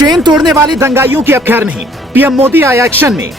Train तोड़ने वाले दंगाइयों की अब खैर नहीं, पीएम मोदी आया एक्शन में।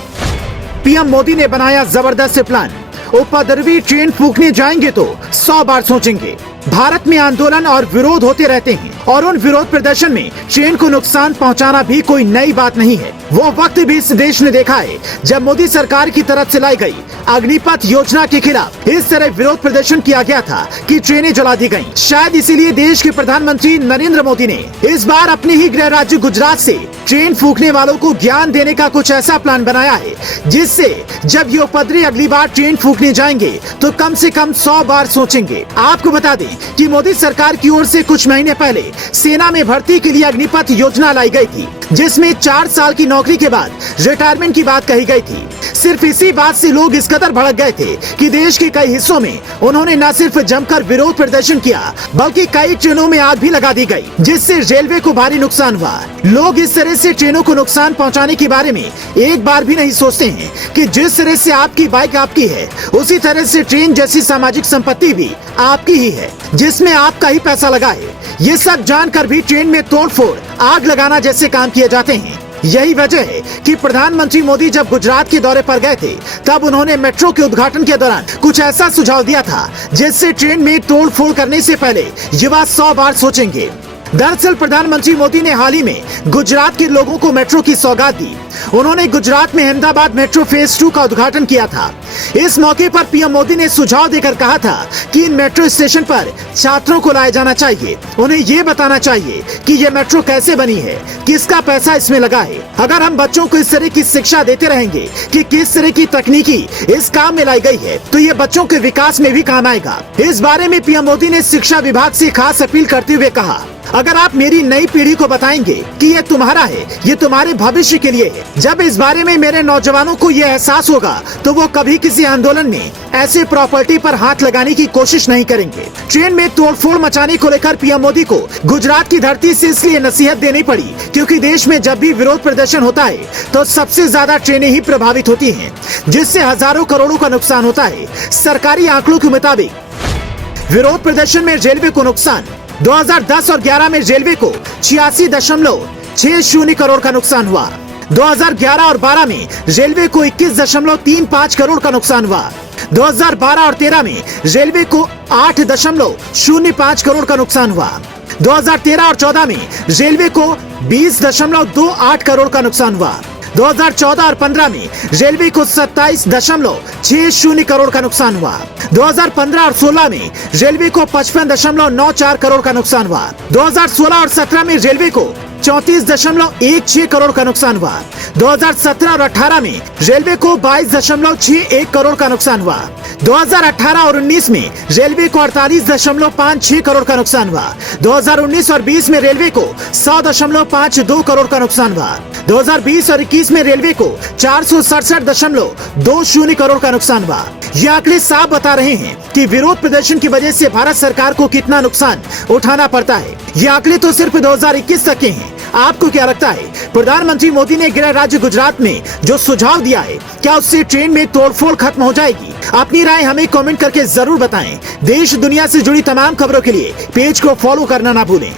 पीएम मोदी ने बनाया जबरदस्त प्लान। उपद्रवी ट्रेन फूकने जाएंगे तो 100 बार सोचेंगे। भारत में आंदोलन और विरोध होते रहते हैं और उन विरोध प्रदर्शन में ट्रेन को नुकसान पहुंचाना भी कोई नई बात नहीं है। वो वक्त भी इस देश ने देखा है जब मोदी सरकार की तरफ से लाई गई अग्निपथ योजना के खिलाफ इस तरह विरोध प्रदर्शन किया गया था कि ट्रेनें जला दी गईं। शायद इसीलिए देश के प्रधानमंत्री नरेंद्र मोदी ने इस बार अपने ही गृह राज्य गुजरात से ट्रेन फूकने वालों को ज्ञान देने का कुछ ऐसा प्लान बनाया है जिससे जब ये उपद्रवी अगली बार ट्रेन फूकने जाएंगे तो कम से कम 100 बार सोचेंगे। आपको बता दें कि मोदी सरकार की ओर से कुछ महीने पहले सेना में भर्ती के लिए अग्निपथ योजना लाई गई थी, जिसमें 4 साल की नौकरी के बाद रिटायरमेंट की बात कही गई थी। सिर्फ इसी बात से लोग इस कदर भड़क गए थे कि देश के कई हिस्सों में उन्होंने न सिर्फ जमकर विरोध प्रदर्शन किया बल्कि कई ट्रेनों में आग भी लगा दी गई, जिससे रेलवे को भारी नुकसान हुआ। लोग इस तरह से ट्रेनों को नुकसान पहुंचाने के बारे में एक बार भी नहीं सोचते हैं कि जिस तरह से आपकी बाइक आपकी है उसी तरह से ट्रेन जैसी सामाजिक संपत्ति भी आपकी ही है, जिसमें आपका ही पैसा लगा है। ये सब जानकर भी ट्रेन में तोड़फोड़, आग लगाना जैसे काम किए जाते हैं। यही वजह है कि प्रधानमंत्री मोदी जब गुजरात के दौरे पर गए थे तब उन्होंने मेट्रो के उद्घाटन के दौरान कुछ ऐसा सुझाव दिया था जिससे ट्रेन में तोड़फोड़ करने से पहले युवा 100 बार सोचेंगे। दरअसल प्रधानमंत्री मोदी ने हाल ही में गुजरात के लोगों को मेट्रो की सौगात दी। उन्होंने गुजरात में अहमदाबाद मेट्रो फेज 2 का उद्घाटन किया था। इस मौके पर पीएम मोदी ने सुझाव देकर कहा था कि इन मेट्रो स्टेशन पर छात्रों को लाया जाना चाहिए। उन्हें ये बताना चाहिए कि ये मेट्रो कैसे बनी है, किसका पैसा इसमें लगा है। अगर हम बच्चों को इस तरह की शिक्षा देते रहेंगे कि किस तरह की तकनीकी इस काम में लाई गई है तो ये बच्चों के विकास में भी काम आएगा। इस बारे में पीएम मोदी ने शिक्षा विभाग से खास अपील करते हुए कहा, अगर आप मेरी नई पीढ़ी को बताएंगे कि ये तुम्हारा है, ये तुम्हारे भविष्य के लिए है, जब इस बारे में मेरे नौजवानों को ये एहसास होगा तो वो कभी किसी आंदोलन में ऐसे प्रॉपर्टी पर हाथ लगाने की कोशिश नहीं करेंगे। ट्रेन में तोड़फोड़ मचाने को लेकर पीएम मोदी को गुजरात की धरती से इसलिए नसीहत देनी पड़ी क्योंकि देश में जब भी विरोध प्रदर्शन होता है तो सबसे ज्यादा ट्रेनें ही प्रभावित होती हैं, जिससे हजारों करोड़ों का नुकसान होता है। सरकारी आंकड़ों के मुताबिक विरोध प्रदर्शन में रेलवे को नुकसान 2010 और 11 में रेलवे को 86.60 करोड़ का नुकसान हुआ। 2011 और 12 में रेलवे को 21.35 करोड़ का नुकसान हुआ। 2012 और 13 में रेलवे को 8.05 करोड़ का नुकसान हुआ। 2013 और 14 में रेलवे को 20.28 करोड़ का नुकसान हुआ। 2014 और 15 में रेलवे को 27.60 करोड़ का नुकसान हुआ। 2015 और 16 में रेलवे को 55.94 करोड़ का नुकसान हुआ। 2016 और 17 में रेलवे को 34.16 करोड़ का नुकसान हुआ। 2017 और 18 में रेलवे को 22.61 करोड़ का नुकसान हुआ। 2018 और 19 में रेलवे को 48.56 करोड़ का नुकसान हुआ। 2019 और 20 में रेलवे को 100.52 करोड़ का नुकसान हुआ। 2020 और 21 में रेलवे को 467.20 करोड़ का नुकसान हुआ। ये आंकड़े साफ बता रहे हैं कि विरोध प्रदर्शन की वजह से भारत सरकार को कितना नुकसान उठाना पड़ता है। ये आंकड़े तो सिर्फ 2021 तक के हैं। आपको क्या लगता है, प्रधानमंत्री मोदी ने गृह राज्य गुजरात में जो सुझाव दिया है क्या उससे ट्रेन में तोड़फोड़ खत्म हो जाएगी? अपनी राय हमें कमेंट करके जरूर बताएं। देश दुनिया से जुड़ी तमाम खबरों के लिए पेज को फॉलो करना ना भूलें।